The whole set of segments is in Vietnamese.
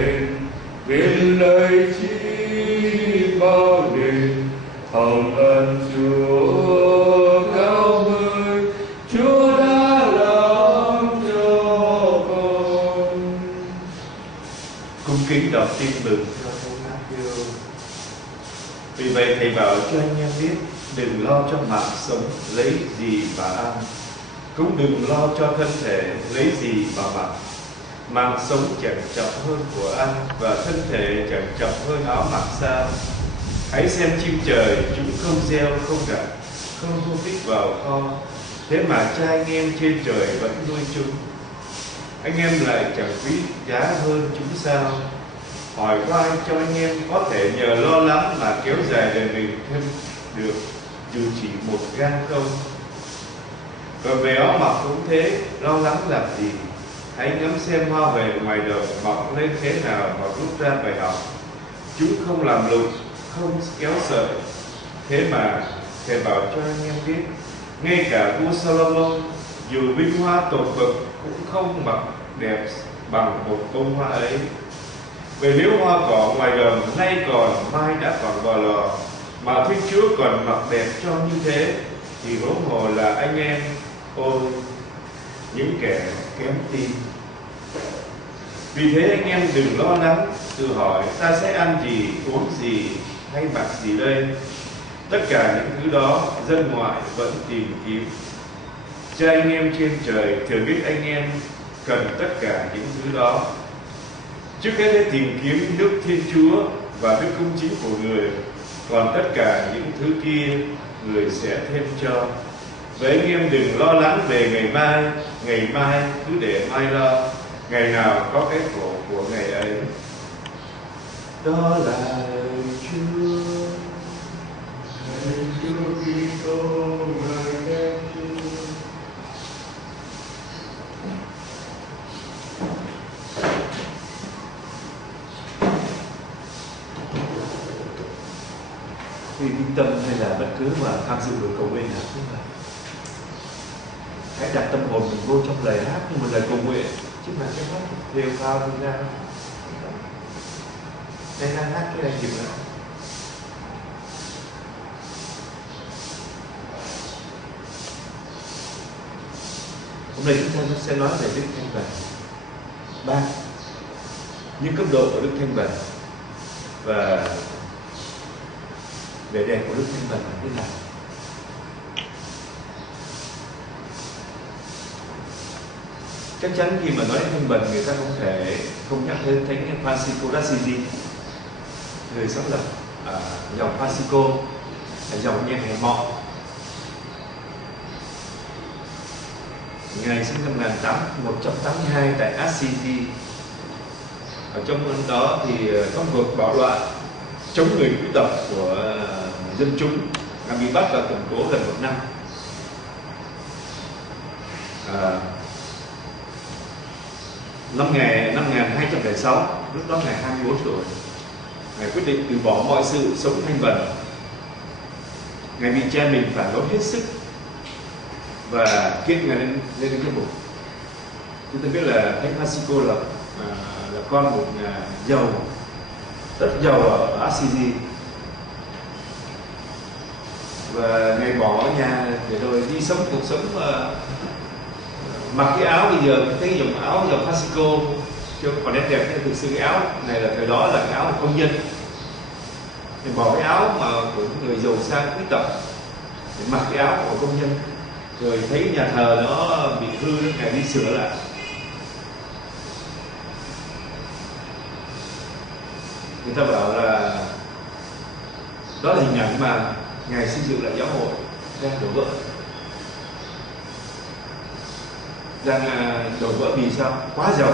đền, viết lời chi bao đền, hồng ân Chúa cao vời, Chúa đã làm cho con. Cung kính đọc tin mừng theo Thánh Matthew. Vì vậy thầy bảo cho anh em biết, đừng lo cho mạng sống lấy gì mà ăn, cũng đừng lo cho thân thể lấy gì mà mặc. Mạng sống chẳng trọng hơn của ăn, và thân thể chẳng trọng hơn áo mặc sao? Hãy xem chim trời, chúng không gieo, không gặt, không thu tích vào kho, thế mà cha anh em trên trời vẫn nuôi chúng. Anh em lại chẳng quý giá hơn chúng sao? Hỏi có ai cho anh em có thể nhờ lo lắng mà kéo dài đời mình thêm được dù chỉ một gang không? Còn về áo mặc cũng thế, lo lắng làm gì? Hãy ngắm xem hoa về ngoài đồng mọc lên thế nào mà rút ra bài học. Chúng không làm lụng, không kéo sợi. Thế mà thầy bảo cho anh em biết, ngay cả vua Solomon dù vinh hoa tột bậc cũng không mặc đẹp bằng một bông hoa ấy. Vậy nếu hoa cỏ ngoài đồng nay còn, mai đã còn vào lò, mà Thiên Chúa còn mặc đẹp cho như thế, thì huống hồ là anh em, ôi những kẻ kém tin. Vì thế anh em đừng lo lắng, tự hỏi ta sẽ ăn gì, uống gì hay mặc gì đây? Tất cả những thứ đó dân ngoại vẫn tìm kiếm. Cha anh em trên trời thường biết anh em cần tất cả những thứ đó. Trước hết hãy tìm kiếm nước Thiên Chúa và đức công chính của người, còn tất cả những thứ kia người sẽ thêm cho. Vậy anh em đừng lo lắng về ngày mai cứ để mai lo, ngày nào có cái khổ của ngày ấy. Đó là lời Chúa. Lời Chúa Kitô ngài đem Chúa. Khi kinh tâm hay là bất cứ mà tham dự buổi cầu nguyện nào cũng vậy, hãy đặt tâm hồn mình vô trong lời hát như một lời cầu nguyện, chứ mà cái hát đều vào đi ra. Đây đang hát cái này dịp nữa. Hôm nay chúng ta sẽ nói về Đức Thanh Vần. 3. Những cấp độ của Đức Thanh Vần và vẻ đẹp của Đức Thanh Vần là thế nào. Chắc chắn khi mà nói đến Thanh Vần, người ta không thể không nhắc đến Thánh Francisco d'Assisi, người sáng lập dòng Francisco, dòng anh em Hèn Mọ. Ngài sinh năm 1182 tại Assisi. Ở trong đó thì có một cuộc bạo loạn chống người khuyết tật của dân chúng, Ngài bị bắt và cầm cố gần 1 năm. Năm 1206, lúc đó Ngài 24 tuổi, Ngài quyết định từ bỏ mọi sự sống thanh bần. Ngài bị cha mình phản đối hết sức và kết Ngài lên cái mục. Chúng ta biết là Thánh Francisco là con một nhà giàu, rất giàu ở Assisi, và Ngài bỏ nhà để rồi đi sống cuộc sống mặc cái áo bây giờ thấy dòng áo dòng Francisco chứ còn đẹp đẹp. Thực sự cái áo này là thời đó là cái áo của công dân, thì bỏ cái áo mà của người giàu sang quý tộc để mặc cái áo của công dân, rồi thấy nhà thờ nó bị hư, Ngài đi sửa lại. Người ta bảo là đó là hình ảnh mà Ngài xây dựng lại giáo hội đang đổ vỡ. Đang đổ vỡ vì sao? Quá giàu.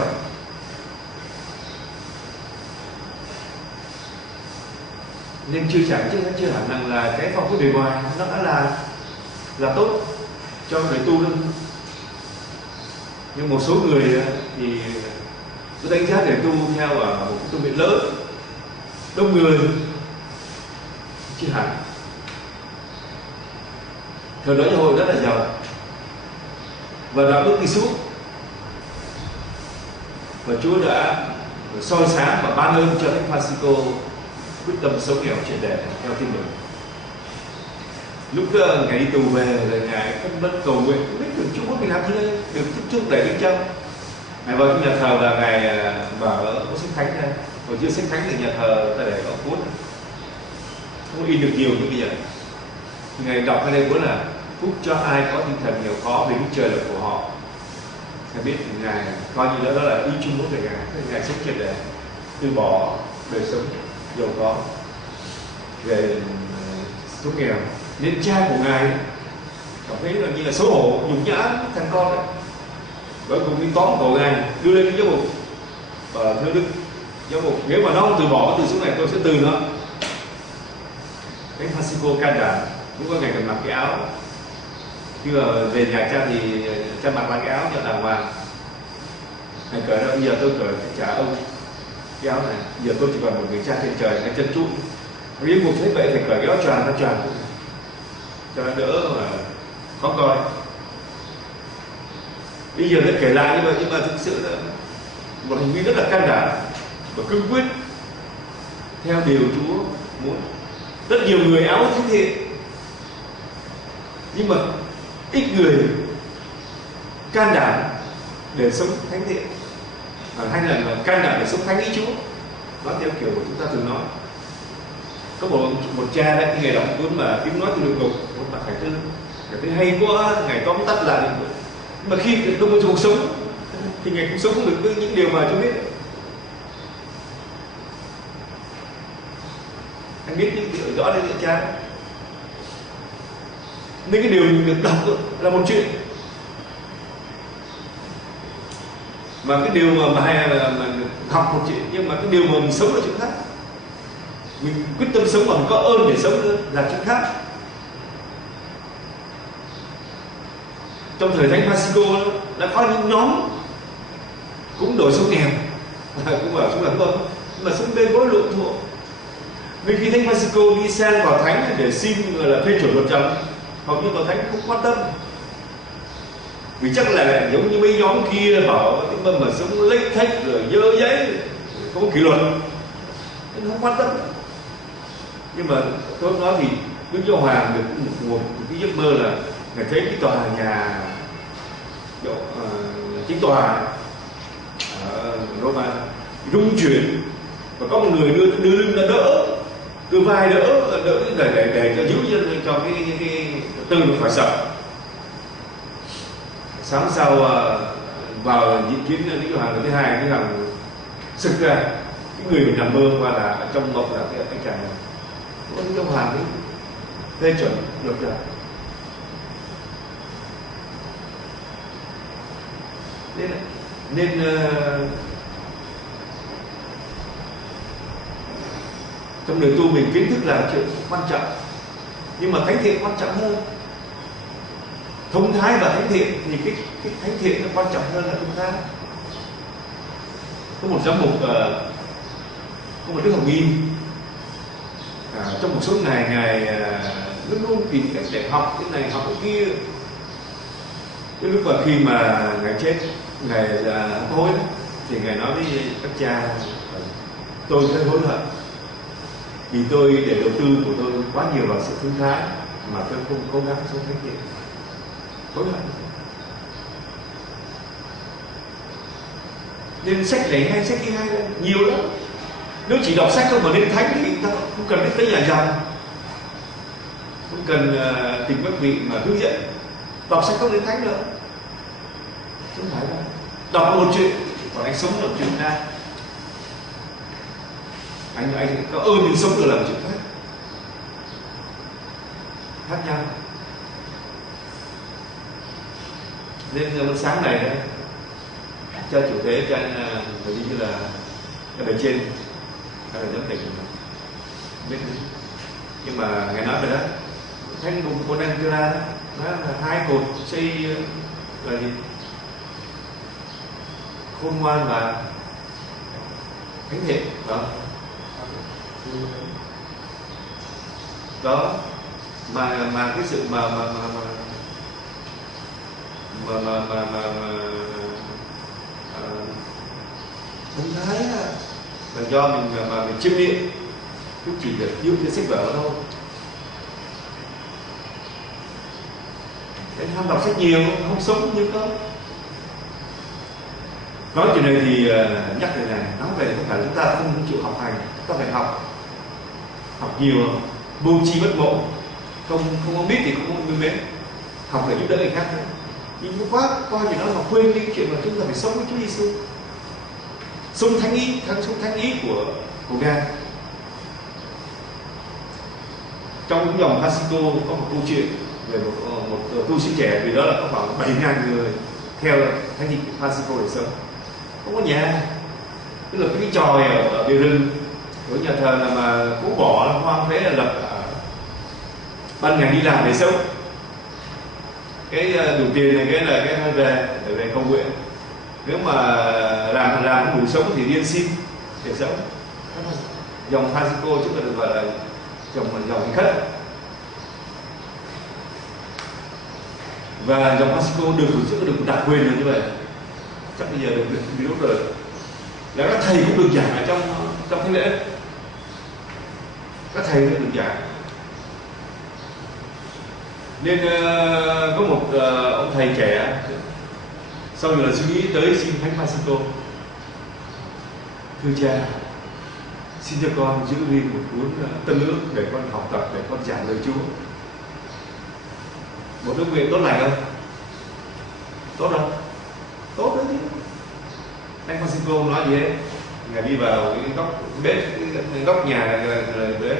Nên chưa hẳn rằng là cái phong cách bề ngoài nó đã là tốt cho người tu đâu. Nhưng một số người thì tôi đánh giá để tu theo ở một cái tu viện lớn, đông người, chưa hẳn. Thời đó giáo hội rất là giàu và đã bước đi xuống, và Chúa đã soi sáng và ban ơn cho Thánh Francisco quyết tâm sống nghèo triệt để theo tin mừng. Lúc ngài đi tù về là ngài phân vân cầu nguyện, không biết được Chúa mình làm gì đây, được thúc đẩy bên trong. Ngài vào trong nhà thờ là ngài bảo có sách thánh ra, hồi chưa sách thánh thì nhà thờ ta để có cuốn, không in được nhiều như bây giờ. Ngài đọc ở đây cuốn là phúc cho ai có tinh thần nghèo khó vì Đức Trời là của họ. Ngài biết ngài coi như đó là ý chung của ngài sống triệt để từ bỏ đời sống giàu có về sống nghèo. Nên cha của ngài cảm thấy là như là xấu hổ, nhục nhã thằng con đấy. Bởi cùng đi tóm cổ ngài đưa lên cái giám mục và thưa Đức giám mục, nếu mà nó không từ bỏ từ số này tôi sẽ từ nó. Thánh Francisco can đảm, lúc có ngày cần mặc cái áo. Khi mà về nhà cha thì cha mặc lại cái áo cho đàng hoàng. Thầy cởi ra, bây giờ tôi cởi trả ông cái áo này, giờ tôi chỉ còn một người cha trên trời, cái chân trụ. Riêng một thế vậy thầy cởi cái áo choàng ra choàng cho nó đỡ mà khó coi. Bây giờ nó kể lại nhưng mà thực sự là một hành vi rất là can đảm và cương quyết theo điều Chúa muốn. Rất nhiều người áo thánh thiện nhưng mà ít người can đảm để sống thánh thiện, hay là can đảm để sống thánh ý Chúa. Nói theo kiểu của chúng ta thường nói. Có một cha đấy, khi ngày đọc cuốn mà Tiếng Nói Từ Địa Ngục, một bà Khải Tư, Khải Tư hay quá, ngày tóm tắt lại. Nhưng mà khi trong cuộc sống thì ngày cũng sống không được với những điều mà Chúa biết. Anh biết những điều rõ đây cha. Nên cái điều mình được đọc là một chuyện, mà cái điều mà hay là học một chuyện, nhưng mà cái điều mà mình sống là chuyện khác. Mình quyết tâm sống mà mình có ơn để sống nữa là chuyện khác. Trong thời Thánh Francisco đã có những nhóm cũng đổi sống nghèo, cũng bảo chúng là không, nhưng mà sống bên với lượng thuộc. Nên khi Thánh Francisco đi sang tòa thánh để xin là phê chuẩn luật chồng, hầu như tòa thánh không quan tâm, vì chắc là giống như mấy nhóm kia bảo cái mà sống lếch thếch rồi dơ giấy, không có kỷ luật, nên không quan tâm. Nhưng mà tôi nói thì Đức Giáo Hoàng được một cái giấc mơ là ngài thấy cái tòa nhà chính tòa ở Roma rung chuyển và có một người đưa lưng ra đỡ, đưa vai đỡ để cho giữ cho cái tư được khỏi sợ. Sáng sau vào diễn kiến Đức Giáo Hoàng lần thứ hai, Đức Giáo Hoàng sực ra, cái người mình nằm mơ qua là trong mộng là cái anh chàng này. Đức Giáo Hoàng ấy phê chuẩn được rồi. Nên trong đời tu mình kiến thức là chuyện quan trọng, nhưng mà thánh thiện quan trọng hơn. Thông thái và thánh thiện thì cái thánh thiện nó quan trọng hơn là thông thái. Có một giám mục, có một Đức Hồng Y, trong một số ngày luôn luôn tìm cách để học cái này học cái kia. Cái lúc mà khi mà ngài chết, ngài hối thì ngài nói với các cha, tôi thấy hối hận vì tôi để đầu tư của tôi quá nhiều vào sự thương thái mà tôi không cố gắng sống thánh thiện. Hối hận. Nên sách này hay, sách kia hay nhiều lắm. Nếu chỉ đọc sách không mà nên thánh thì ta không cần đến tới nhà dòng, không cần tìm các vị mà hướng dẫn. Đọc sách không đến thánh nữa. Không phải đâu. Đọc một chuyện, còn anh sống một chuyện ra. Anh có ơn nhưng sống được làm chuyện khác. Khác nhau. Nên một sáng này đấy, cho chủ tế cho anh như là ở bề trên hay là giám tỉnh biết đi. Nhưng mà ngài nói về đó Thánh Bonaventura nói là hai cột xây là gì? Khôn ngoan và thánh thiện đó. Mà cái sự mà thông thái là do mình mà mình chiêm nghiệm, cũng chỉ được yêu cái sách vở thôi. Nên ham đọc sách nhiều, không sống như không. Nói chuyện này thì nhắc này nói về không phải chúng ta không chịu học hành, chúng ta phải học nhiều, vô tri bất ngộ, không biết thì không yêu mến, học để giúp đỡ người khác. Nhưng cũng quá coi thì nó mà quên đi cái chuyện mà chúng ta phải sống với Chúa Giêsu, sống thánh ý của Ngài. Trong những dòng Francisco có một câu chuyện về một tu sĩ trẻ, vì đó là có khoảng 7.000 người theo thánh nhị Francisco để sống, không có nhà, tức là cái tròi ở bìa rừng, ở nhà thờ là mà cũ bỏ hoang phế là lập ban ngày đi làm để sống, cái đủ tiền này cái là cái về cầu nguyện, nếu mà làm không đủ sống thì điên xin để sống. Dòng Francisco chúng ta được gọi là dòng hành khất. Và dòng Francisco được tổ chức được đặc quyền là như vậy, chắc bây giờ được lúc rồi là các thầy cũng được giảng ở trong thánh lễ, các thầy cũng được giảng. Nên có một ông thầy trẻ sau rồi là suy nghĩ tới xin thánh Francisco: thưa cha, xin cho con giữ riêng một cuốn Tân Ước để con học tập, để con giảng lời Chúa. Một ước nguyện tốt lành không? Tốt không? Tốt đấy chứ. Thánh Francisco nói gì hết, ngài đi vào cái góc bếp, cái góc nhà này là bếp,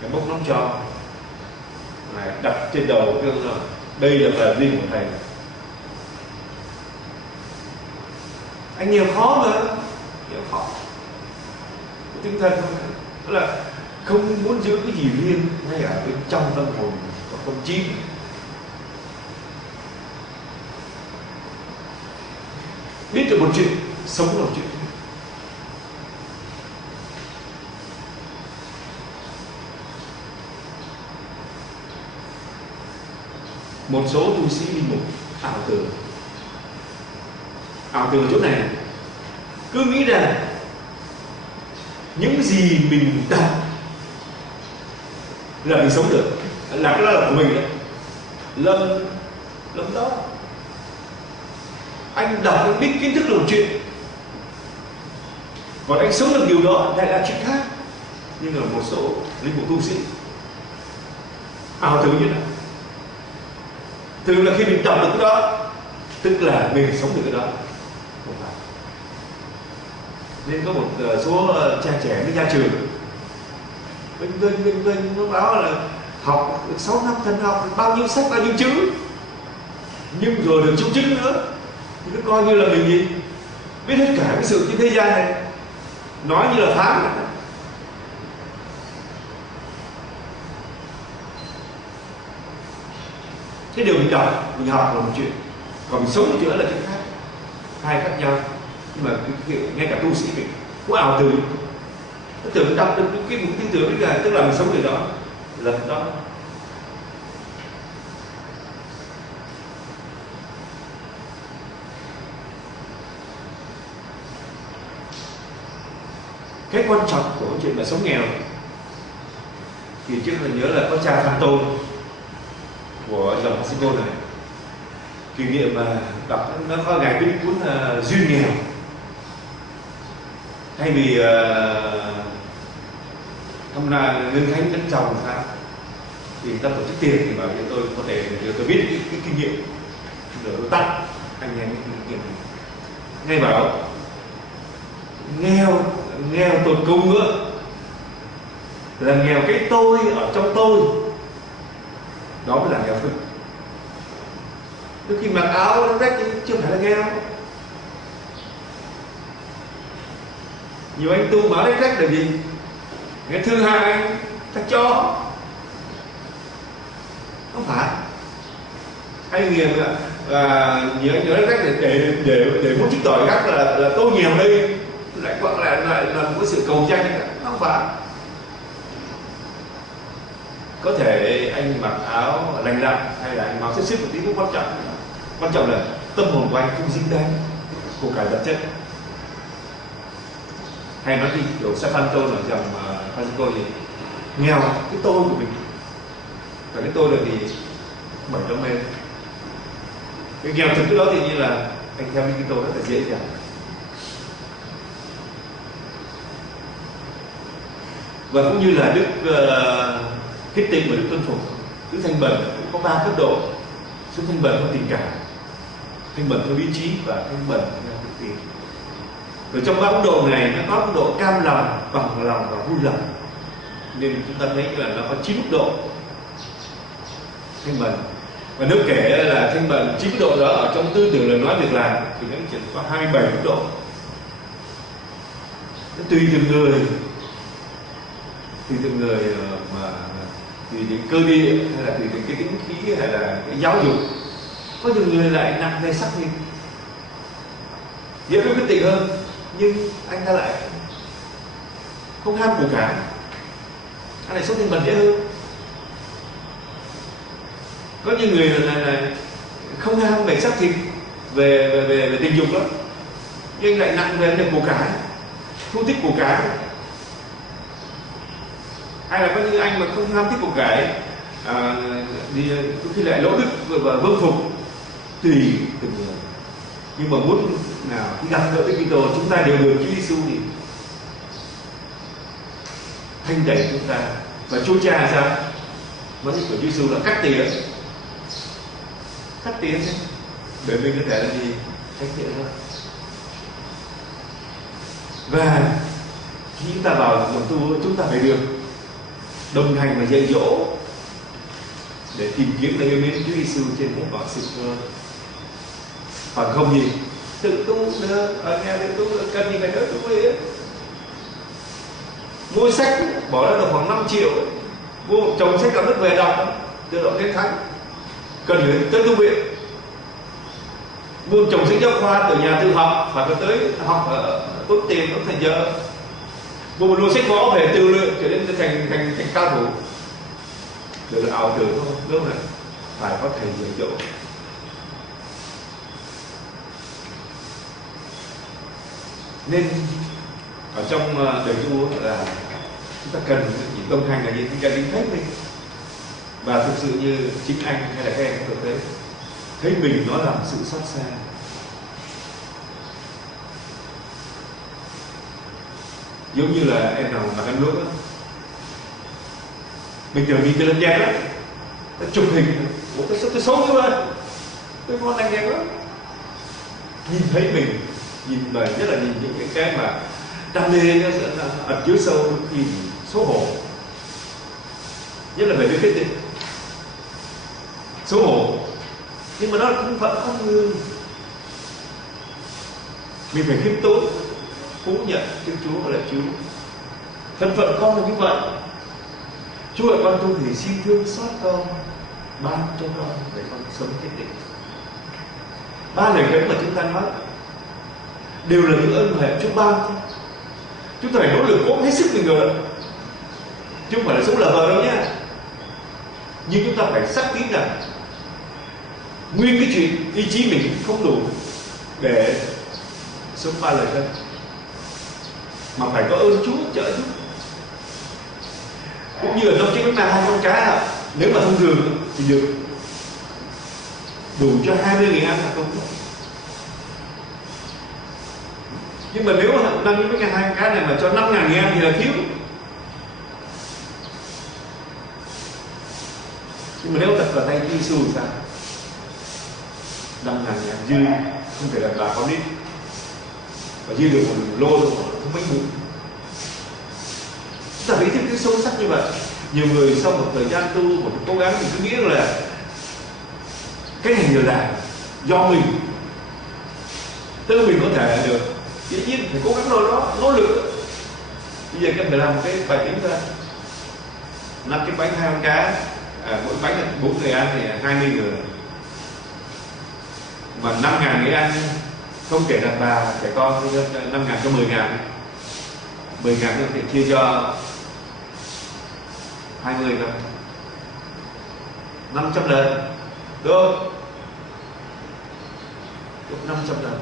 cái bốc nóng cho, ngài đặt trên đầu cái rồi đây là riêng của thầy. Anh nhiều khó mà, nhiều khó. Tinh thần đó là không muốn giữ cái gì riêng ngay ở bên trong tâm hồn và tâm trí. Biết được một chuyện, sống được một chuyện. Một số tu sĩ linh mục ảo tưởng ở chỗ này, cứ nghĩ rằng những gì mình đọc là mình sống được, là cái là của mình đấy. Lâm đó, anh đọc anh biết kiến thức là một chuyện, còn anh sống được điều đó lại là chuyện khác. Nhưng mà một số linh mục tu sĩ ảo tưởng như thế nào? Thường là khi mình đọc được cái đó, tức là mình sống được cái đó. Không phải. Nên có một số cha trẻ mới ra trường, vinh nó báo là học được 6 năm thần học, bao nhiêu sách, bao nhiêu chữ, nhưng rồi được chứng chứng nữa, thì cứ coi như là mình gì biết hết cả cái sự trên thế gian này, nói như là phán. Cái điều mình đọc, mình học là một chuyện, còn mình sống một chuyện là chuyện khác, hai khác nhau. Nhưng mà ngay cả tu sĩ mình cũng ảo tưởng, nó tưởng đọc được cái một tư tưởng là tức là mình sống điều đó, là đó. Cái quan trọng của cái chuyện là sống nghèo thì trước là nhớ là có cha Phan Tôn của dòng Francisco này kỷ niệm mà đọc, nó có ngài viết cuốn Duyên Nghèo. Thay vì hôm nay lương thánh đến chồng sao thì ta tổ chức tiền thì bảo cho tôi có thể tôi biết cái kinh nghiệm rồi tôi tắt anh em cái kinh nghiệm này. Ngay bảo nghèo tột cùng nữa là nghèo cái tôi ở trong tôi, đó mới là nghèo thực. Đôi khi mặc áo nó rách chưa phải là nghèo. Nhiều anh tu mà áo rách là gì? Nghe thương hại ta cho, không phải. Hay nhiều nhiều anh nói rách để muốn chứng tỏ gắt là tôi nghèo đây, lại hoặc lại là một cái sự cầu tranh, không phải. Có thể anh mặc áo lành lặn hay là anh mặc xếp một tí cũng quan trọng. Quan trọng là tâm hồn của anh không dính dáng của cải vật chất. hay nói thì kiểu Sapanto ở dòng Francisco gì nghèo cái tôi của mình, và cái tôi là thì bởi trong mê cái nghèo thực cái đó thì như là anh theo cái tôi rất là dễ dàng. Và cũng như là Đức Khích Tinh và Đức Tuân Phục, Đức Thanh Bần cũng có 3 cấp độ. Đức Thanh Bần có tình cảm, Thanh Bần theo ý chí và Thanh Bần theo thực tiễn. Ở trong 3 cấp độ này nó có mức độ cam lòng, bằng lòng và vui lòng, nên chúng ta thấy là nó có 9 mức độ Thanh Bần. Và nếu kể là Thanh Bần 9 mức độ đó ở trong tư tưởng lời nói việc làm thì nó chỉ có 27 mức độ. Nó tùy từng người mà tùy những cơ địa hay là tùy những cái tính khí hay là cái giáo dục. Có nhiều người lại nặng về sắc hình, dễ với quyết định hơn, nhưng anh ta lại không ham của cải, anh lại sống Thanh Bần dễ hơn. Có nhiều người là không ham về sắc thịt, về tình dục lắm, nhưng anh lại nặng về vấn đề của cải, không thích của cải. Hay là có những anh mà không ham thích của cải, thì có khi lại lỗ đức và vương phục, tùy từng người. Nhưng mà muốn nào khi gặp gỡ Đức Kitô chúng ta đều được Chúa Giêsu thì thanh tẩy chúng ta. Và Chúa Cha sao? Nói của Chúa Giêsu là cắt tỉa để mình có thể là gì tránh tỉa thôi. Và khi chúng ta vào lòng tu, chúng ta phải được đồng hành và dạy dỗ để tìm kiếm và yêu mến Chúa Giêsu trên hết mọi sự cơ. Còn không gì tự tu nữa, ở nhà tự tu cần gì phải đỡ tu ấy. Mua sách bỏ ra được khoảng 5 triệu, mua một chồng sách đạo đức về đọc tự động đến thánh, cần phải tới tu viện. Mua một chồng sách giáo khoa từ nhà tự học, phải có tới học tốn tiền tốn thời giờ. Mua một lô sách võ về tự luyện trở nên thành cao thủ. Được là ảo tưởng không? Đúng không? Phải có thầy dạy dỗ. Nên ở trong đời tu là chúng ta cần những đồng hành là gì? Chúng ta tính thấy mình. Và thực sự như chính anh hay là các em có thể thấy mình nó làm sự xót xa. Giống như là em nào mà em lúc đó, mình thường nhìn từ lên đèn đó, nó chụp hình, ủa tôi xấu như vậy, tôi ngon anh đẹp lắm. Nhìn thấy mình, nhìn bài nhất là nhìn những cái mà đam mê nó ẩn chứa sâu, khi xấu hổ, nhất là về cái kết định xấu hổ. Nhưng mà đó là thân phận con người, mình phải khiêm tốn thú nhận Thiên Chúa là Chúa. Thân phận con là như vậy. Chúa ơi, con tu thì xin thương xót con, ban cho con để con sống kết định. 3 lời khấn mà chúng ta nói đều là những ơn huệ Chúa ban. Chúng ta phải nỗ lực cố hết sức mình rồi, chứ không phải là sống lờ vờ đâu nhé. Nhưng chúng ta phải xác tín rằng nguyên cái chuyện ý chí mình không đủ để sống 3 lời khấn, mà phải có ơn Chúa trợ giúp. Cũng như là trong chiếc bánh mang 2 con cá, nếu mà thông thường thì được đủ cho 20 người ăn là không. Nhưng mà nếu mà nâng cái 2 con cá này mà cho 5.000 người ăn thì là thiếu. Nhưng mà nếu đặt vào tay Chúa Giêsu thì sao? 5.000 người ăn dư, không thể là bà con ít, và dư được một lô thôi, không mấy bụng. Chúng ta phải ý thức cái sâu sắc như vậy. Nhiều người sau một thời gian tu, một cố gắng thì cứ nghĩ là cái này là do mình, tức là mình có thể được. Dĩ nhiên phải cố gắng rồi đó, nỗ lực. Bây giờ các bạn phải làm một cái bài tính ra. 5 cái bánh 2 con cá, mỗi bánh là 4 người ăn thì 20 người. Mà 5.000 người ăn, không kể đàn bà, trẻ con, 5.000 cho 10.000. 10.000 thì chia cho 20 thôi, 500 lần, đúng không? 500 lần.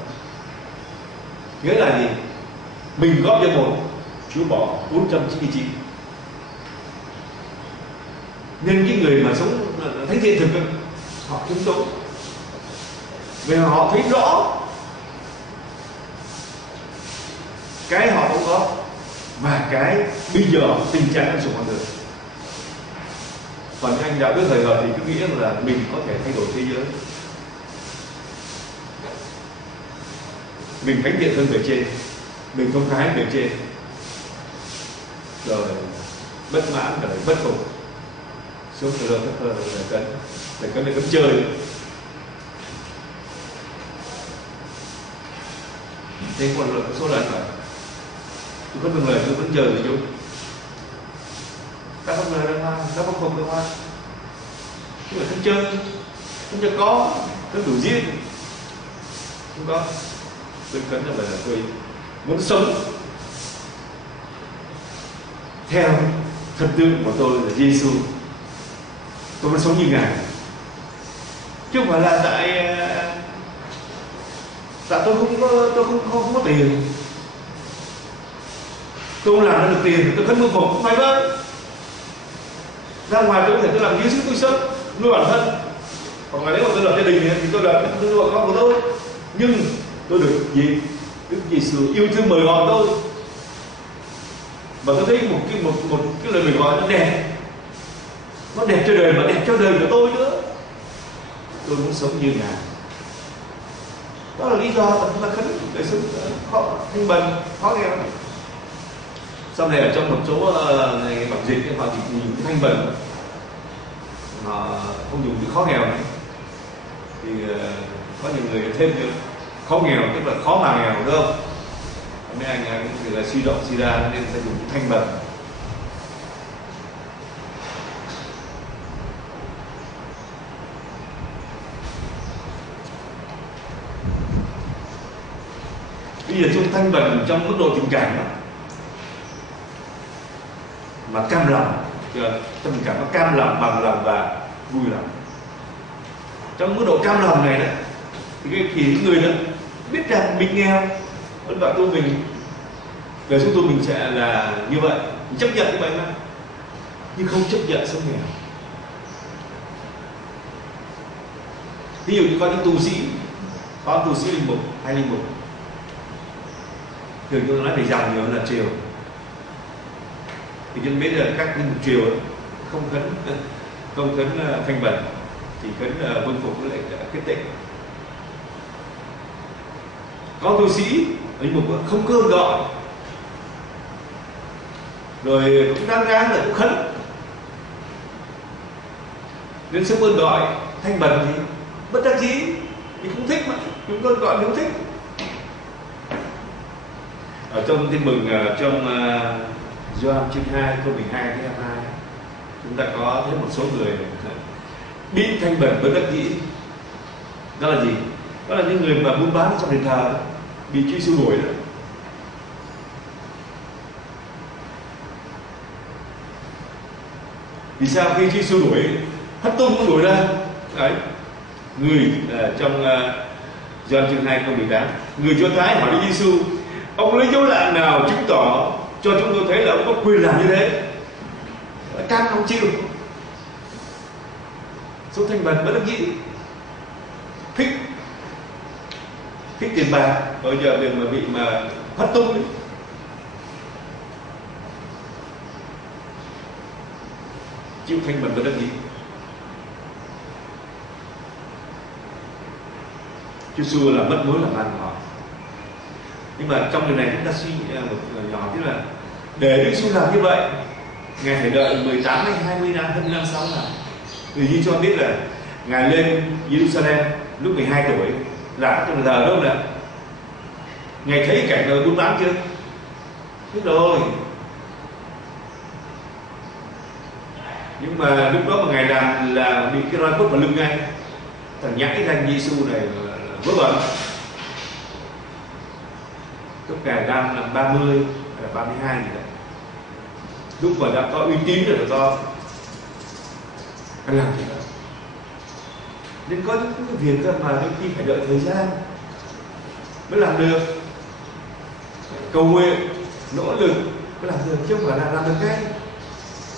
Nghĩa là gì? Mình góp cho 1, Chúa bỏ 499. Nên cái người mà sống thánh thiện thực họ chống đối, vì họ thấy rõ cái họ không có và cái bây giờ tình trạng đang sống con người. Còn anh đạo đức hời hợt thì cứ nghĩ là mình có thể thay đổi thế giới, mình thánh thiện hơn bề trên, mình thông thái bề trên, rồi bất mãn rồi bất phục, xuống từ lâu thấp hơn là cấn chơi. Thế còn một số lần phải tôi có lời tôi vẫn chờ để chúng ta không lời đâu hoa, ta không phục đâu hoa, nhưng mà không chơi, không cho có, không đủ riêng, không có. Tôi cấn là vậy là tôi muốn sống theo thần tượng của tôi là Giêsu. Tôi muốn sống như Ngài, chứ không phải là tại tôi không có tiền, tôi không làm ra được tiền, tôi khấn mưu phục không phải vậy. Ra ngoài tôi có thể tôi làm dưới sức tôi sống nuôi bản thân, hoặc là nếu mà tôi lập gia đình thì tôi lập tôi nuôi con của tôi, nhưng tôi được gì Đức Giêsu yêu thương mời gọi tôi, và tôi thấy một cái lời mời gọi nó đẹp cho đời, mà đẹp cho đời của tôi nữa. Tôi muốn sống như Ngài. Đó là lý do mà chúng ta khấn để sống khó thanh bần, khó nghèo. Sau này ở trong một số ngày bản dịch họ chỉ dùng cái thanh bần, họ không dùng cái khó nghèo này. Thì có nhiều người thêm nữa, khó nghèo tức là khó mà nghèo, đúng không? Mấy anh cũng là suy động suy ra nên ta dùng cái thanh bần. Bây giờ chúng thanh bần trong mức độ tình cảm đó, mà cam lòng, trong tình cảm nó cam lòng, bằng lòng và vui lòng. Trong mức độ cam lòng này đó, thì cái người đó biết rằng mình nghèo, ơn vợ tôi mình, đời sống tôi mình sẽ là như vậy, mình chấp nhận như vậy mà, nhưng không chấp nhận sống nghèo. Ví dụ như có những tu sĩ, có tu sĩ linh mục hay linh mục, thường tôi nói về dòng nhiều là triều, thì chúng biết là các linh mục triều không khấn thanh bần, chỉ khấn vâng phục với lại kết tịnh. Có tu sĩ linh mục không cơn gọi, rồi cũng đang là cũng khấn, nên sớm ơn gọi thanh bần thì bất đắc dĩ, mình không thích mà chúng cơn gọi mình không thích. Ở trong tin mừng trong Gioan chương 2 câu 12 đến 22, chúng ta có thấy một số người bị thanh bần bất đắc dĩ. Đó là gì? Đó là những người mà buôn bán trong đền thờ bị Chúa Giêsu đuổi đó. Vì sao? Khi Chúa Giêsu đuổi, hất tung cũng đuổi ra. Đấy, người trong Gioan chương 2 câu 18, người Do Thái hỏi Đức Giêsu: ông lấy dấu lạ nào chứng tỏ cho chúng tôi thấy là ông có quyền làm như thế? Can ông chịu. Số thanh bần bất đắc dĩ, thích tiền bạc, bây giờ đừng mà bị mà hất tung ấy. Chịu thanh bần bất đắc dĩ. Chúa Giêsu là mất mối làm ăn họ. Nhưng mà trong điều này chúng ta suy nghĩ một nhỏ, tức là để Đức Giêsu làm như vậy, Ngài phải đợi 18 hay 20 năm, 20 năm sau là. Vì như cho biết là Ngài lên Jerusalem lúc 12 tuổi, là trong giờ đâu nè, Ngài thấy cảnh đời buôn bán chưa? Biết rồi. Nhưng mà lúc đó mà Ngài làm là bị cái roi quất vào lưng ngay, thằng nhãi danh Giêsu này vớ vẩn. Lúc Ngài đang là 30 hay là 32 gì đấy, lúc mà đã có uy tín rồi, là do anh làm gì đó. Nên có những cái việc mà đôi khi phải đợi thời gian mới làm được. Cầu nguyện, nỗ lực, mới làm được, chứ không phải là làm được ngay.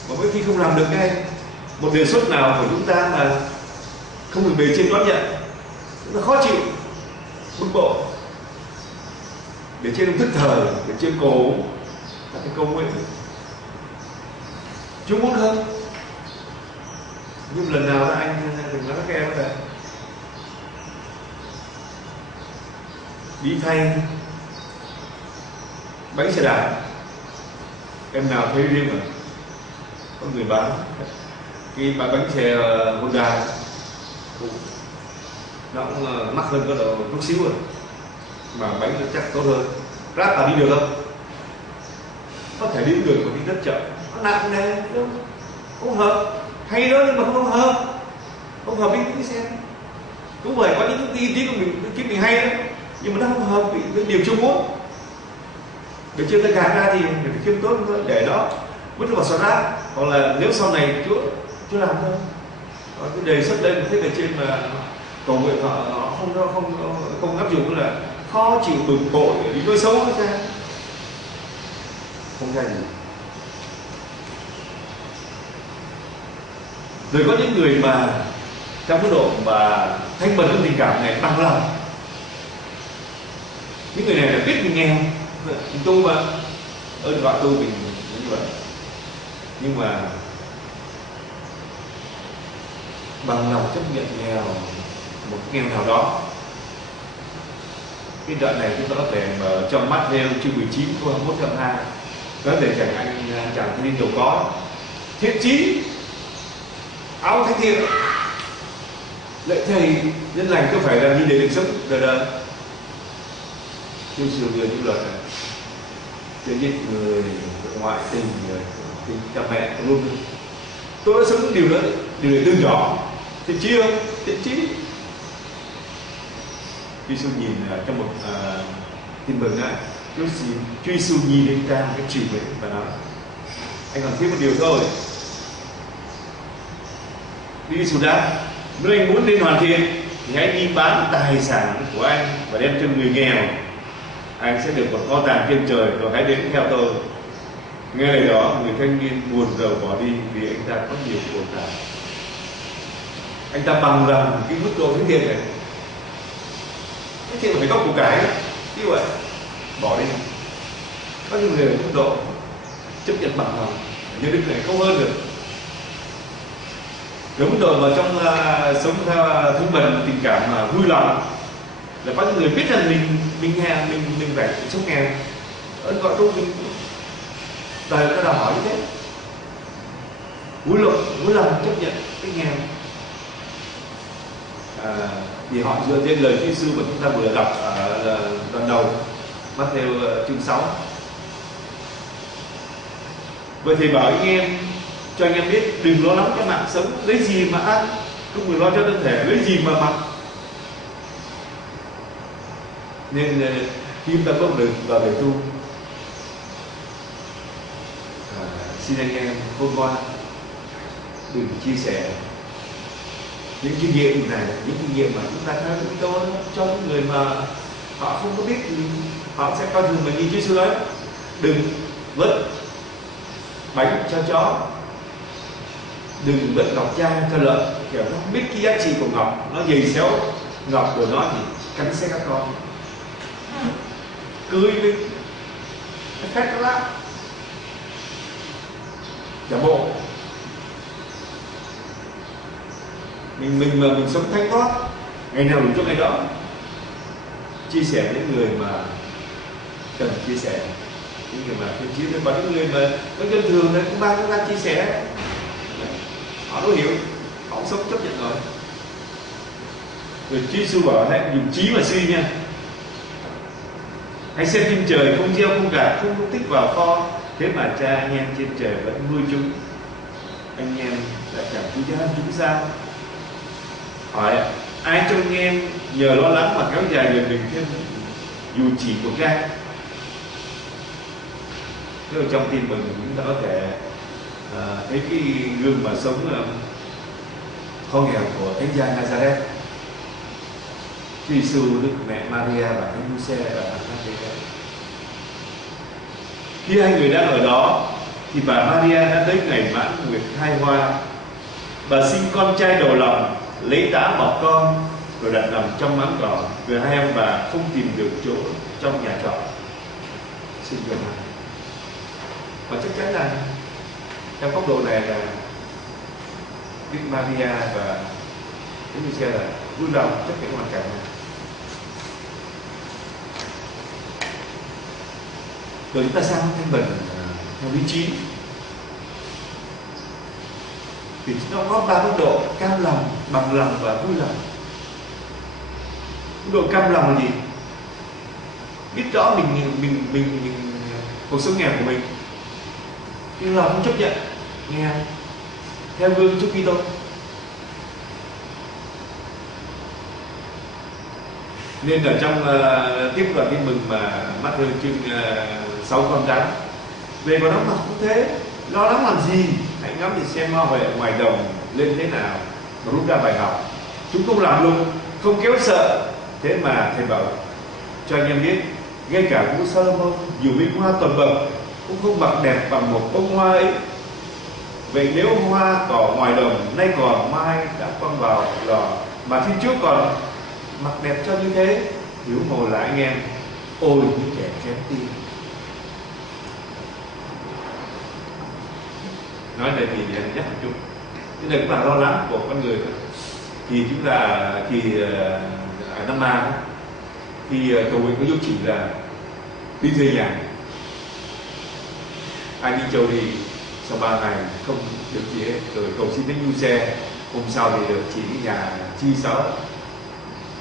Mà mỗi khi không làm được ngay một đề xuất nào của chúng ta mà không được bề trên đón nhận, nó khó chịu, bực bội. Bề trên thức thời, bề trên cổ các cái câu nguyện, chú muốn không? Nhưng lần nào đó anh đừng nói các em là đi thay bánh xe đạp, em nào thấy riêng mà có người bán cái bánh xe Honda nó cũng mắc hơn có độ chút xíu rồi, mà bánh nó chắc tốt hơn. Grab là đi được không? Có thể đi được mà đi rất chậm, nó nặng nề, không hợp. Hay đó nhưng mà không hợp, không hợp với cái xe. Cũng vậy, có những cái ý của mình, cái mình hay đó, nhưng mà nó không hợp với điều chung muốn. Để chưa ta gạt ra thì mình phải khiêm tốn thôi, để đó mất vào sọt rác. Hoặc là nếu sau này Chúa làm thôi, cái đề xuất lên thế về trên mà cầu nguyện họ không áp dụng là khó chịu, bực bội, đi nói xấu nó ra, không ra gì. Rồi có những người mà trong cái độ mà thanh bần trong tình cảm này bằng lòng, những người này là biết mình nghèo, mình tu mà ơn gọi tu mình như vậy, nhưng mà bằng lòng chấp nhận nghèo, một nghèo nào đó. Cái đoạn này chúng ta có thể mở trong Matthew chương 19 câu 21-22, có thể chẳng anh chàng thanh niên giàu có thiện chí, áo thánh thiện, lạy thầy nhân lành có phải là đi để được sống đời đời. Chương sử vừa những luật này, để giết người, ngoại tình, người tình cha mẹ luôn. Tôi đã sống điều đó, điều này từ nhỏ. Thiện chí không? Thiện chí. Chúa Giêsu nhìn trong một tin mừng này, Chúa Giêsu nhìn đến ta cái chiều mến và nói: anh còn thiếu một điều thôi. Chúa Giêsu đáp: nếu anh muốn nên hoàn thiện thì hãy đi bán tài sản của anh và đem cho người nghèo, anh sẽ được một kho tàng trên trời, rồi hãy đến theo tôi. Nghe lời đó, người thanh niên buồn rầu bỏ đi vì anh ta có nhiều của cải. Anh ta bằng rằng cái mức độ thánh thiện này, cái thiện phải có của cải đó, như vậy bỏ đi. Có những người mức độ chấp nhận bằng lòng như đức này không hơn được. Cái mức độ mà trong sống theo thương bần tình cảm mà vui lòng, là có những người biết rằng mình nghèo, mình phải sống nghèo, ơn gọi tu mình đời nó đòi hỏi như thế, vui lòng chấp nhận cái nghèo. Thì họ dựa trên lời Chúa Giêsu mà chúng ta vừa đọc ở đoạn đầu Matthew chương 6. Vậy thì bảo anh em, cho anh em biết, đừng lo lắng cho mạng sống lấy gì mà ăn, không đừng lo cho thân thể lấy gì mà mặc. Nên khi chúng ta có được vào đời tu, xin anh em khôn ngoan, đừng chia sẻ những kinh nghiệm này, những kinh nghiệm mà chúng ta thấy chúng tôi cho những người mà họ không có biết, họ sẽ coi thường mình như Chúa Giêsu nói: đừng vứt bánh cho chó, đừng vứt ngọc trai cho lợn, kiểu nó không biết cái giá trị của ngọc, nó giày xéo ngọc của nó thì cắn xé các con, cưới với cái phép các lắm, giả bộ. Mình mà mình sống thánh thoát, ngày nào đủ cho ngày đó, chia sẻ với những người mà cần chia sẻ, những người mà thiện chí, và những người mà nó dân thường đấy cũng mang chúng ta chia sẻ, họ đâu hiểu, họ sống chấp nhận rồi. Rồi Chúa Giêsu bảo hãy dùng trí mà suy nha, hãy xem trên trời không gieo không gặt không tích vào kho, thế mà cha anh em trên trời vẫn nuôi chúng. Anh em đã chẳng chú cho ăn chúng sao? Hỏi ai trong anh em nhờ lo lắng mà kéo dài đời mình thêm dù chỉ một gang? Nếu trong tin mừng chúng ta có thể thấy cái gương mà sống kho nghèo của Thánh gia Nazareth, Chúa Giêsu, Đức Mẹ Maria và Thánh Giuse và Thánh Maria. Khi hai người đang ở đó thì bà Maria đã tới ngày mãn nguyệt thai hoa. Bà sinh con trai đầu lòng, lấy tã bọc con rồi đặt nằm trong máng cỏ, vì hai ông bà không tìm được chỗ trong nhà trọ. Xin Chúa ngài. Và chắc chắn là trong góc độ này là Đức Maria và Đức Giê-su là vui lòng chấp nhận hoàn cảnh này. Rồi chúng ta sang Thanh Bình theo lý trí thì nó có ba mức độ: cam lòng, bằng lòng và vui lòng. Mức độ cam lòng là gì? Biết rõ mình cuộc sống nghèo của mình, nhưng lòng không chấp nhận nghe theo gương Chúa Kitô. Nên ở trong tiếp đoàn tin mừng mà Matthew chương 6 con rắn về có đóng mặt cũng thế, lo lắng làm gì? Hãy ngắm thì xem hoa huệ ngoài đồng lên thế nào và rút ra bài học. Chúng không làm luôn, không kéo sợ. Thế mà thầy bảo cho anh em biết, ngay cả vua Salomon dù vinh hoa toàn bậc cũng không bạc đẹp bằng một bông hoa ấy. Vậy nếu hoa cỏ ngoài đồng nay còn mai đã quăng vào lò, mà Thiên Chúa còn mặc đẹp cho như thế, hiểu mồ là anh em, ôi những kẻ kém tin. Nói đây thì nhắc một chút, cái này cũng là lo lắng của con người. Thì chúng ta ở Nam Ma khi cầu nguyện có giúp chỉ là đi thuê nhà, ai đi châu thì sau 3 ngày không được gì hết, rồi cầu xin đến nhu xe, hôm sau thì được chỉ nhà chi 6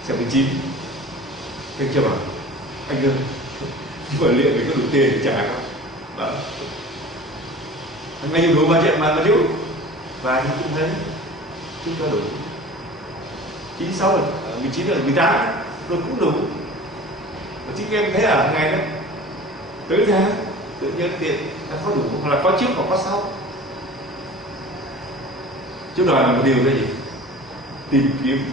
sẽ 19. Thế chưa bảo anh ơi, vừa liệu mình có đủ tiền để trả không? Bảo anh dùng đủ 3 triệu mà chú, và anh cũng thấy chúng cho đủ 96 rồi, 19 rồi, 18 rồi cũng đủ. Và chính em thấy ở ngày đó tới tháng tự nhiên tiền đã có đủ, hoặc là có trước hoặc có sau. Chúa đòi là một điều là gì? Tìm kiếm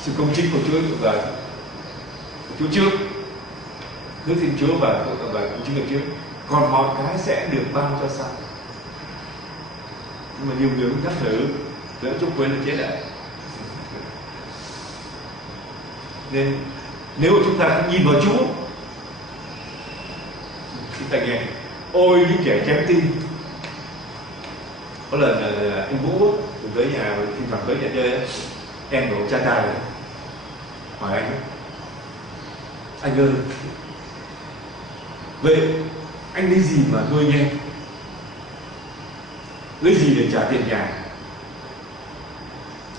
sự công chính của Chúa và Chúa trước, hướng tin Chúa và công chính của Chúa, còn mọi cái sẽ được ban cho sau. Nhưng mà nhiều người cũng nhắc thử lỡ chúc quên là chết lại. Nên nếu chúng ta không nhìn vào Chúa, chúng ta nghe ôi những kẻ kém tin. Có lần anh Vũ tới nhà, khi thoảng tới nhà chơi, em của cha trai hỏi anh ơi, vậy anh lấy gì mà nuôi anh em? Lấy gì để trả tiền nhà?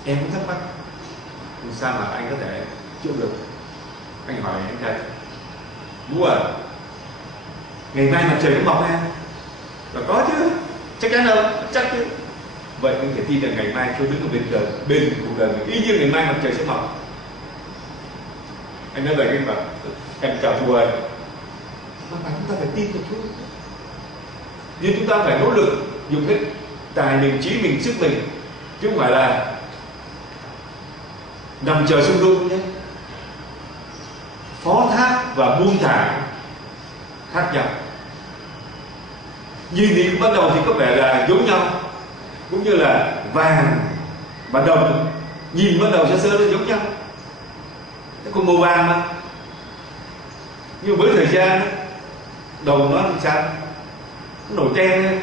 Em cũng thắc mắc, sao mà anh có thể chịu được? Anh hỏi anh trai, Vũ à, ngày mai mặt trời có mọc ra? Và có chứ, chắc chắn đâu, chắc chứ. Vậy anh phải tin rằng ngày mai Chúa đứng ở bên cuộc đời mình, y như ngày mai mặt trời sẽ mọc. Anh nói vậy anh bảo em chào thua ơi, mà chúng ta phải tin vào Chúa, nhưng chúng ta phải nỗ lực dùng hết tài mình, trí mình, sức mình, chứ không phải là nằm chờ sung dung nhé. Phó thác và buông thả khác nhau. Nhìn thì bắt đầu thì có vẻ là giống nhau, cũng như là vàng và đồng, nhìn bắt đầu sơ nó giống nhau, con màu vàng mà. Nhưng với thời gian đồng nó làm sao? Nó nổi ten lên,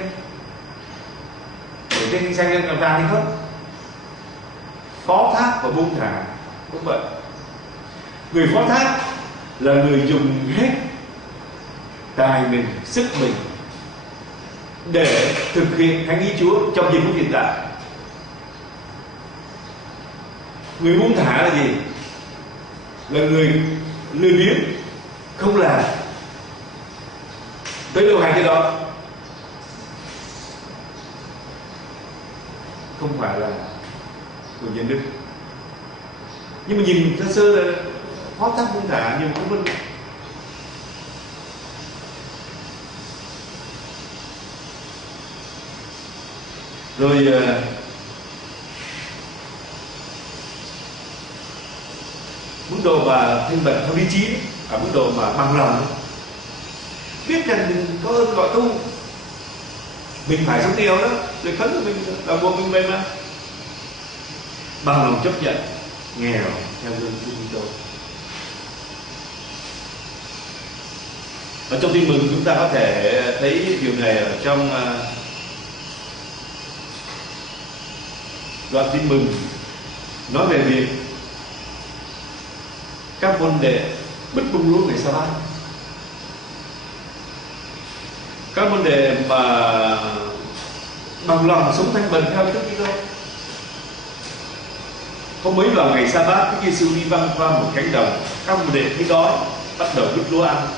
nổi ten xanh lên, làm vàng thì không. Phó thác và buông thả cũng vậy. Người phó thác là người dùng hết tài mình, sức mình để thực hiện thánh ý Chúa trong giây phút hiện tại. Người buông thả là gì? Là người lười biếng, không làm, tới đâu hành cái đó, không phải là người nhân đức. Nhưng mà nhìn sơ sơ là phó thác buông thả, nhưng cũng vẫn rồi mức độ mà thanh bẩn theo lý trí, ở mức độ mà bằng lòng biết rằng mình có ơn gọi tu, mình phải sống nghèo đó, để khấn của mình là buộc mình về mà bằng lòng chấp nhận nghèo theo gương Chúa Kitô. Ở trong tin mừng chúng ta có thể thấy điều này ở trong đoạn tin mừng nói về việc các môn đệ bứt bung lúa ngày Sa-bát. Các môn đệ mà bằng lòng sống thanh bần theo Chúa Kitô. Có mấy vào ngày Sa-bát, Chúa Giêsu đi băng qua một cánh đồng, các môn đệ thấy đói, bắt đầu bứt lúa ăn.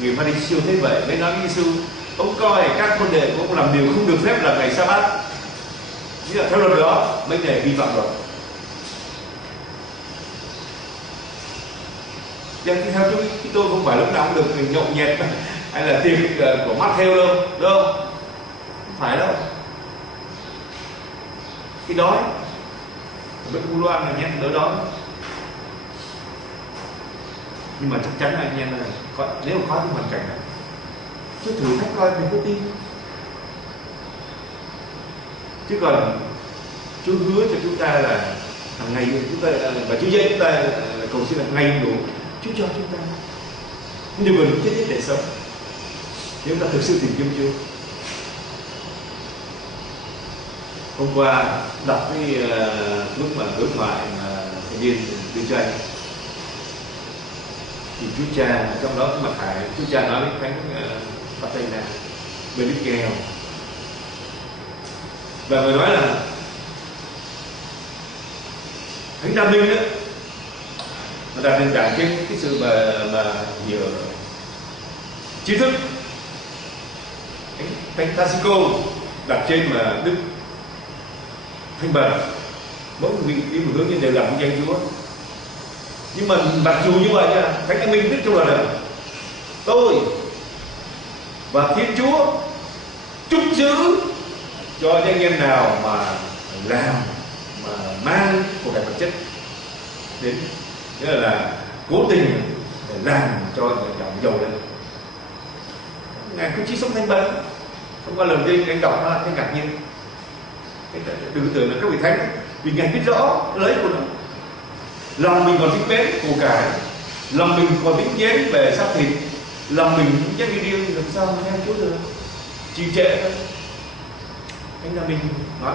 Người Pha-ri-siêu thấy vậy mới nói với Giêsu: ông coi các môn đệ cũng làm điều không được phép là ngày Sa-bát. Như là theo luật đó, mấy người vi phạm luật. Theo Chúa Kitô không phải lúc nào cũng được nhậu nhẹt hay là tiệc của Matthew đâu, đúng không? Không phải đâu. Khi đói, bên Bu Loan là nhé, đỡ đó. Nhưng mà chắc chắn là anh em là nếu có cái hoàn cảnh này, chứ thử thách coi mình có tin. Chứ còn Chúa hứa cho chúng ta là hàng ngày chúng ta và Chúa dạy chúng ta cầu xin là ngày đủ Chúa cho chúng ta nhưng mình chết hết để sống nếu ta thực sự tìm kiếm Chúa. Hôm qua đọc cái lúc mà đối thoại mà thành viên đưa cho anh thì Chúa Cha trong đó mặt Hải, Chúa Cha nói với Thánh Phật Tây Nam về đức nghèo và người nói là Thánh Nam Minh đó nó đặt nền tảng trên cái sự mà hiểu trí thức. Thánh Francisco đặt trên mà đức thanh bần, mỗi vị đi một hướng nhưng đều làm danh Chúa. Nhưng mà mặc dù như vậy nha, Thánh Nam Minh viết trong lời này: tôi và Thiên Chúa chúc giữ cho những anh em nào mà làm mà mang một cái vật chất đến, nghĩa là cố tình để làm cho người chồng giàu lên. Ngài cứ chỉ sống thanh bần. Hôm qua lần đầu tiên anh đọc nó thấy ngạc nhiên. Đừng tưởng là các vị thánh, vì Ngài biết rõ lợi ích của nó. Lòng mình còn tính mến của cải, lòng mình còn tính nhến về xác thịt, lòng mình cũng chắc đi điên, làm sao mà nghe Chúa được? Trì trệ thôi. Anh là mình nói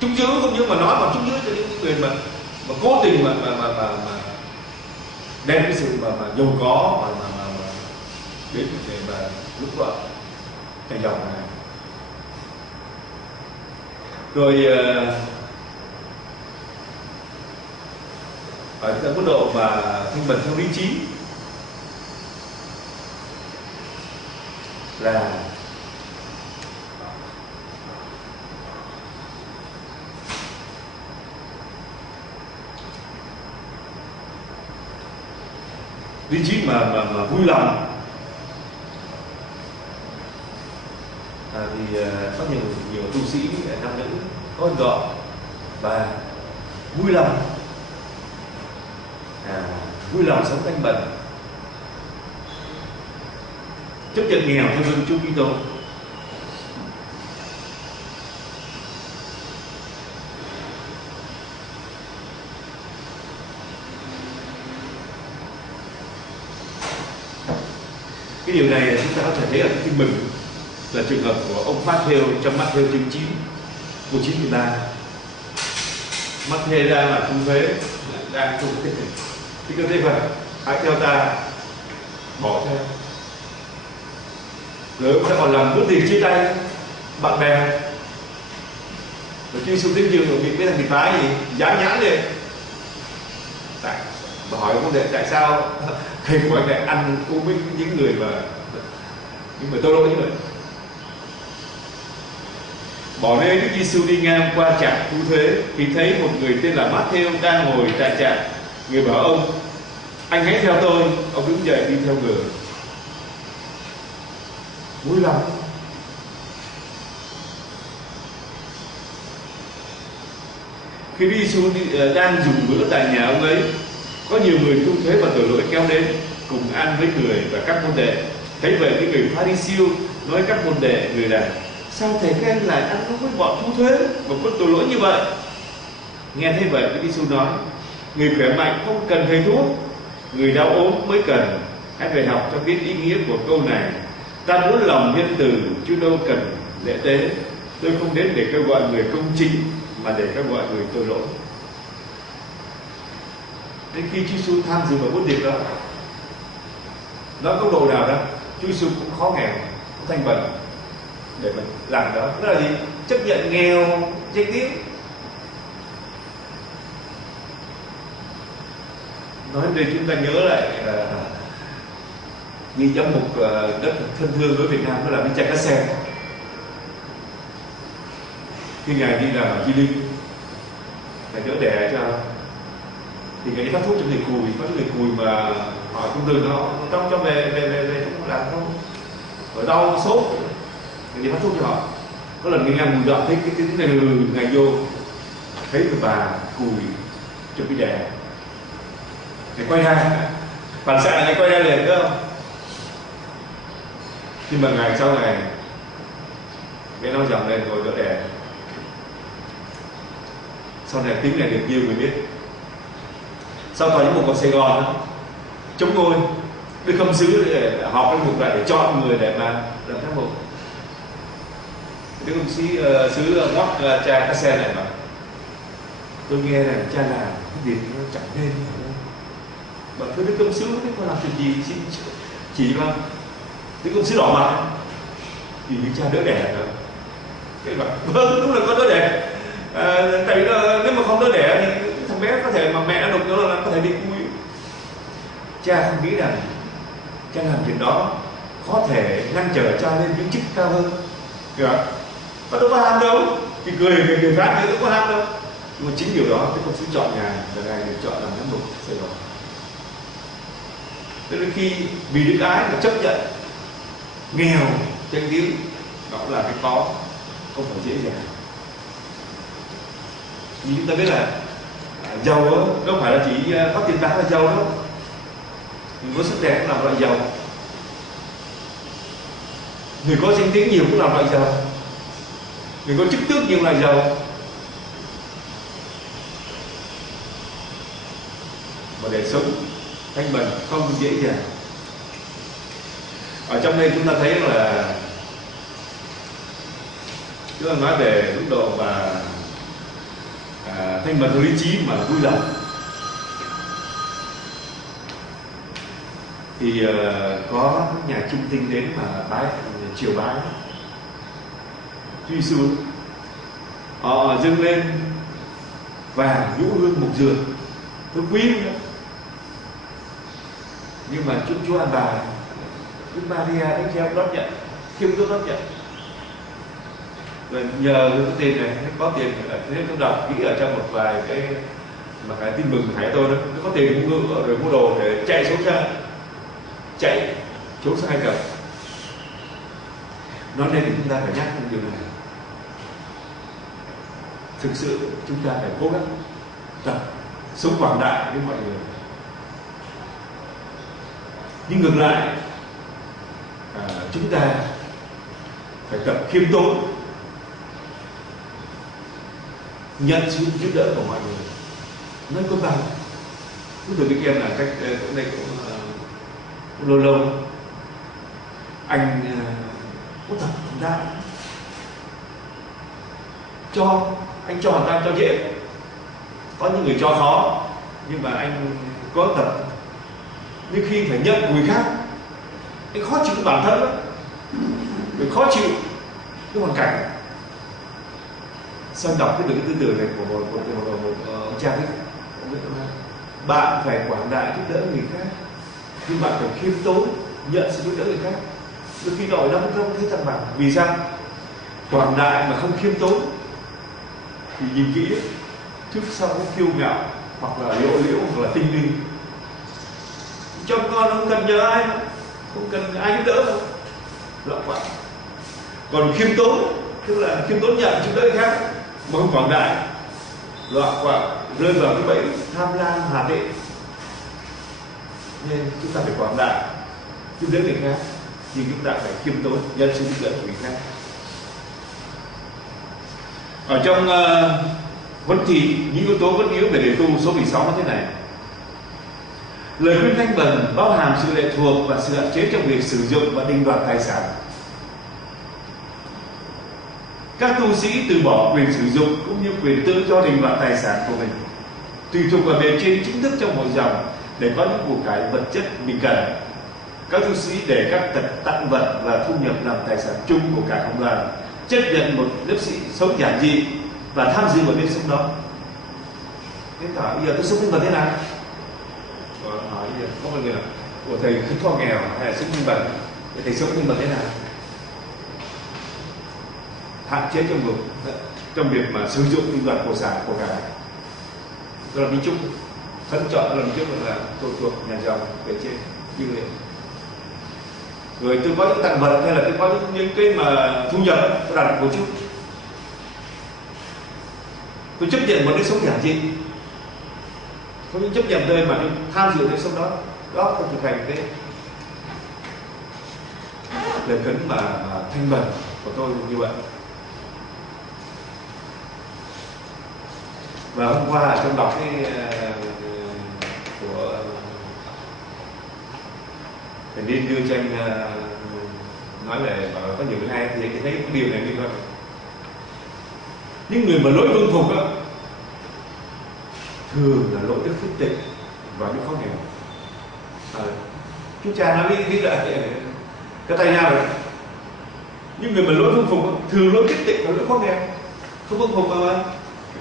chúng giữ không những mà nói mà chúng giữ cho những người mà cố tình mà đem cái sự mà giàu có mà đến để mà lúc vợ thành giàu này. Rồi ở cái mức độ mà thanh bần theo lý trí là lý trí mà vui lòng thì có nhiều tu sĩ nam nữ có gọi và vui lòng sống thanh bần, chấp nhận nghèo theo gương Chúa Kitô. Cái điều này chúng ta có thể thấy ở Tin Mừng là trường hợp của ông Matthew trong Matthew chương 9 câu 93. Matthew đang là thu thuế, đang thu thuế. Thì cơ thế vậy, hãy theo ta, bỏ theo. Rồi ông sẽ còn làm bước tiền chia tay bạn bè. Rồi Chúa Giêsu đến giường bị cái thằng bị phái gì dán nhãn lên. Và hỏi ông đệ tại sao thầy của anh lại ăn uống với những người mà tôi lỗi như vậy. Bỏ rơi Đức Giêsu đi ngang qua trạm thu thuế thì thấy một người tên là Matthew đang ngồi tại trạm. Người bảo ông: anh hãy theo tôi. Ông đứng dậy đi theo người. Vui lòng. Khi Đức Giêsu đang dùng bữa tại nhà ông ấy, có nhiều người thu thuế và tội lỗi kéo đến cùng ăn với người và các môn đệ. Thấy vậy cái người Pha-ri-siêu nói các môn đệ người này: sao thầy các anh lại ăn uống với bọn thu thuế và con tội lỗi như vậy? Nghe thấy vậy, Đức Giêsu nói: người khỏe mạnh không cần thầy thuốc, người đau ốm mới cần. Hãy về học cho biết ý nghĩa của câu này: ta muốn lòng nhân từ chứ đâu cần lễ tế. Tôi không đến để kêu gọi người công chính, mà để kêu gọi người tội lỗi. Đến khi Chúa Giêsu tham dự vào bữa tiệc đó, nó có độ nào đó, Chúa Giêsu cũng khó nghèo, cũng thanh bần để mình làm đó. Đó là gì? Chấp nhận nghèo, danh tiếng. Nói đến đây chúng ta nhớ lại vị giám mục đất thân thương với Việt Nam, đó là Đức cha Cá Sen. Khi ngài đi làm ở Chi Linh, ngài đỡ đẻ cho, thì ngài đi phát thuốc cho người cùi, có người cùi mà họ cũng đừng nó trong cho về cũng làm không, ở đau sốt, ngài đi phát thuốc cho họ. Có lần ngài ngang mùi dọn thấy cái này ngài vô thấy người bà cùi cho cái đẻ, ngài quay ra, phản xạ là ngài quay ra liền, thấy không? Nhưng mà ngày sau này nghe nói rằng lên rồi đỡ đẻ, sau này tiếng này được nhiều người biết. Sau tòa giám mục ở Sài Gòn đó, chống ngôi, Đức Khâm Sứ để họp với mục lại để chọn người để mà làm giám mục. Đức Khâm Sứ ngoắc cha Cá Sen này mà: tôi nghe là cha làm cái việc nó chẳng nên. Bảo thưa Đức Khâm Sứ, thế con làm chuyện gì xin chỉ mà. Đức Khâm Sứ đỏ mặt vì cha đỡ đẻ nữa. Cái bảo vâng, đúng là con đỡ đẻ. Tại vì nếu mà không đỡ đẻ thì thằng bé có thể mà mẹ nó đục nó là có thể bị cui. Cha không nghĩ rằng cha làm việc đó có thể ngăn trở cha lên những chức cao hơn. Hiểu không? Mà đâu có ham đâu. Thì người khác thì đâu có ham đâu. Nhưng mà chính điều đó Đức Khâm Sứ chọn ngài là ngài được chọn làm giám mục Sài Gòn. Tức là khi vì đức ái mà chấp nhận nghèo danh tiếng, đó là cái khó, không phải dễ dàng. Như chúng ta biết là giàu đó, đâu phải là chỉ có tiền bạc là giàu đâu. Người có sức đẹp cũng làm loại giàu, người có danh tiếng nhiều cũng làm loại giàu, người có chức tước nhiều là giàu. Mà để sống thanh bần không dễ dàng. Ở trong đây chúng ta thấy là chúng ta nói về mức độ mà thanh bần lý trí mà vui lòng, thì có nhà trung tinh đến mà bái triều bái Chúa Giêsu, họ dâng lên vàng, nhũ hương, mục dược, thứ quý nữa. Nhưng mà Chúa An Bà, Đức Maria Đức Cha đón nhận, khiêm tốn đón nhận. Và nhờ cái tiền này, có tiền, nếu tôi đọc kỹ ở trong một vài cái mà cái tin mừng Hải tôi đó, nó có tiền mua ngựa rồi mua đồ để chạy trốn sang Ai Cập. Nói nên thì chúng ta phải nhắc đến điều này. Thực sự chúng ta phải cố gắng tập sống quảng đại với mọi người. Nhưng ngược lại, chúng ta phải tập khiêm tốn, nhận sự giúp đỡ của mọi người, nói công bằng. Chúng tôi biết em là cách cũng đây cũng lâu lâu anh có tập ra cho anh cho người ta cho dễ, có những người cho khó, nhưng mà anh có tập. Nhưng khi phải nhận người khác, anh khó chịu bản thân đó, mình khó chịu cái hoàn cảnh. Sao đọc cái được cái tư tưởng này của một ông cha ấy, bạn phải quảng đại giúp đỡ người khác, nhưng bạn phải khiêm tốn nhận sự giúp đỡ người khác. Đôi khi đội nó không thấy thăng bằng. Vì sao? Quảng đại mà không khiêm tốn thì nhìn kỹ trước sau nó kiêu ngạo, hoặc là lộ liễu, hoặc là tinh linh. Trong con không cần nhờ ai, không cần ai giúp đỡ đâu, loạn quá. Còn khiêm tốn tức là khiêm tốn nhận giúp đỡ người khác mà không quảng đại, loạn quá, rơi vào cái bẫy tham lam hà tệ. Nên chúng ta phải quảng đại giúp đỡ người khác, nhưng chúng ta phải khiêm tốn nhân sự giúp đỡ của người khác. Ở trong huấn thị những yếu tố vẫn yếu về đề tu số 16 như thế này: lời khuyên thanh bần bao hàm sự lệ thuộc và sự hạn chế trong việc sử dụng và định đoạt tài sản. Các tu sĩ từ bỏ quyền sử dụng cũng như quyền tự do định đoạt tài sản của mình, tùy thuộc vào bề trên chính thức trong hội dòng để có những của cải vật chất mình cần. Các tu sĩ để các tặng vật và thu nhập làm tài sản chung của cả cộng đoàn, chấp nhận một nếp sĩ sống giản dị và tham dự vào nếp sống đó. Thế hỏi bây giờ tôi sống thanh bần thế nào? Hỏi bây giờ có mọi người là của thầy khấn kho nghèo hay là sống thanh bần? Thầy sống thanh bần thế nào? Hạn chế trong việc mà sử dụng định đoạt của sản của cải. Tôi làm đi chung, khấn chọn lần trước là thuộc nhà giàu về trên như vậy. Rồi tôi có những tặng vật hay là tôi có những cái mà thu nhập tôi đặt một chút, tôi chấp nhận một cái sống giản dị, không những chấp nhận thôi mà tôi tham dự cái sống đó, đó tôi thực hành cái lời khấn mà thanh bần của tôi như vậy. Và hôm qua trong đọc cái của thầy Điên đưa cho anh nói là có nhiều cái hay thì thấy cái điều này như vậy. Những người mà lỗi tuân phục đó thường là lỗi đức phước tịnh và đức khó nghèo. Chú cha nói với lại cái tay nhau rồi. Những người mà lỗi tuân phục thường lỗi phước tịnh và lỗi khó nghèo. Không tuân phục mà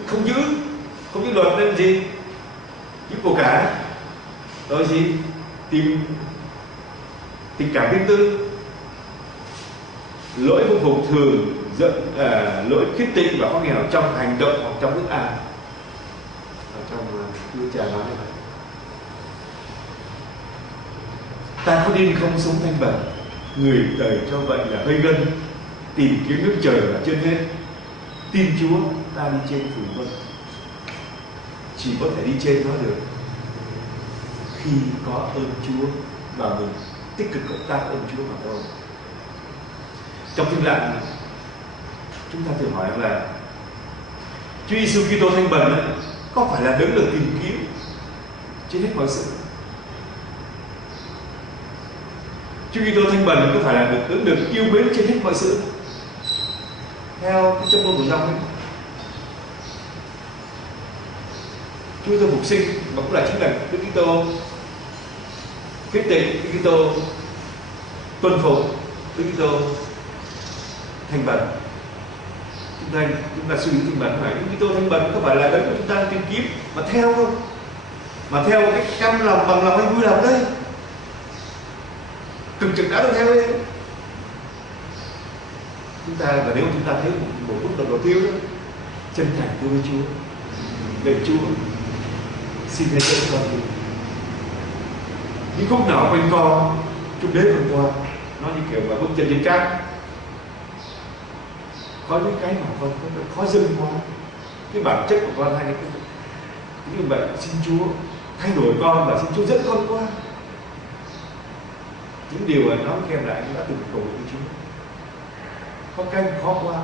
không giữ luật nên gì? Giữ của cả rồi gì? Tìm tình cảm riêng tư. Lỗi tuân phục thường dẫn lỗi khiết tịnh và khó nghèo trong hành động hoặc trong ước ao. Trong Chúa Cha nói như vậy. Ta có nên không sống thanh bần, người đời cho vậy là hơi gân, tìm kiếm nước trời là trên hết. Tin Chúa ta đi trên phủ vân, chỉ có thể đi trên nó được khi có ơn Chúa và mình tích cực cộng tác ơn Chúa mà thôi. Trong Kinh Lặng chúng ta thử hỏi là Chúa Giêsu Kitô thanh bần ấy, có phải là đấng được tìm kiếm trên hết mọi sự? Chúa Kitô thanh bần có phải là đấng được yêu mến trên hết mọi sự? Theo cái châm ngôn của Giăng ấy, Chúa Kitô phục sinh mà cũng là chính là Đức Kitô quyết định, Đức Kitô tuân phục, Đức Kitô thanh bần. Chúng ta suy nghĩ thanh bần phải Đức Kitô thanh bần có phải là đấng mà chúng ta tìm kiếm mà theo không? Mà theo cái cam lòng, bằng lòng hay vui lòng đây? Cực trực đã được theo đây. Chúng ta và nếu chúng ta thấy một bức đầu tiêu đó, chân thành thưa với Chúa, lạy Chúa, xin hãy dẫn con đi. Những khúc nào quanh co, Chúa đến quanh qua, nó như kiểu mà bước chân trên cát. Có những cái mà con khó dưng quá, cái bản chất của con hay cái như vậy, xin Chúa thay đổi con và xin Chúa dẫn con qua. Những điều này nó kèm lại chúng đã từng cầu với Chúa. Khó canh, khó qua,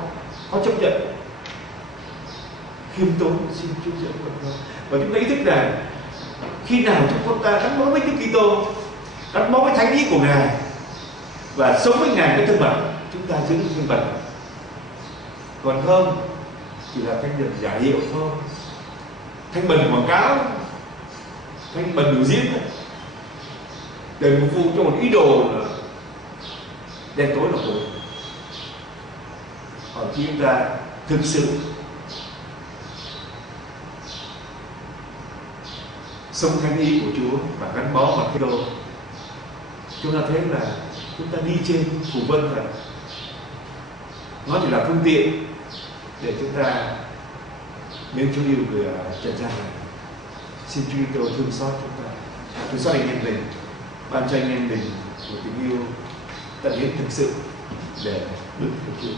khó chấp nhận, khiêm tốn xin Chúa dẫn con qua. Và chúng ta ý thức rằng khi nào chúng ta gắn bó với Đức Kitô, gắn bó với thánh ý của Ngài và sống với Ngài cái thân bẩn, chúng ta giữ thân bẩn. Còn không chỉ là thanh bần giả hiệu thôi, thanh bần quảng cáo, thanh bần biểu diễn này, để phục vụ cho một ý đồ đen tối là khổ. Còn khi chúng ta thực sự sống thánh ý của Chúa và gắn bó vào cái đồ, chúng ta thấy là chúng ta đi trên phủ vân rồi. Nó chỉ là phương tiện để chúng ta nên Chúa yêu người trần gian này. Xin Chúa Kitô thương xót chúng ta, thương xót anh em mình, ban cho anh em mình một tình yêu tận hiến thực sự để được Chúa.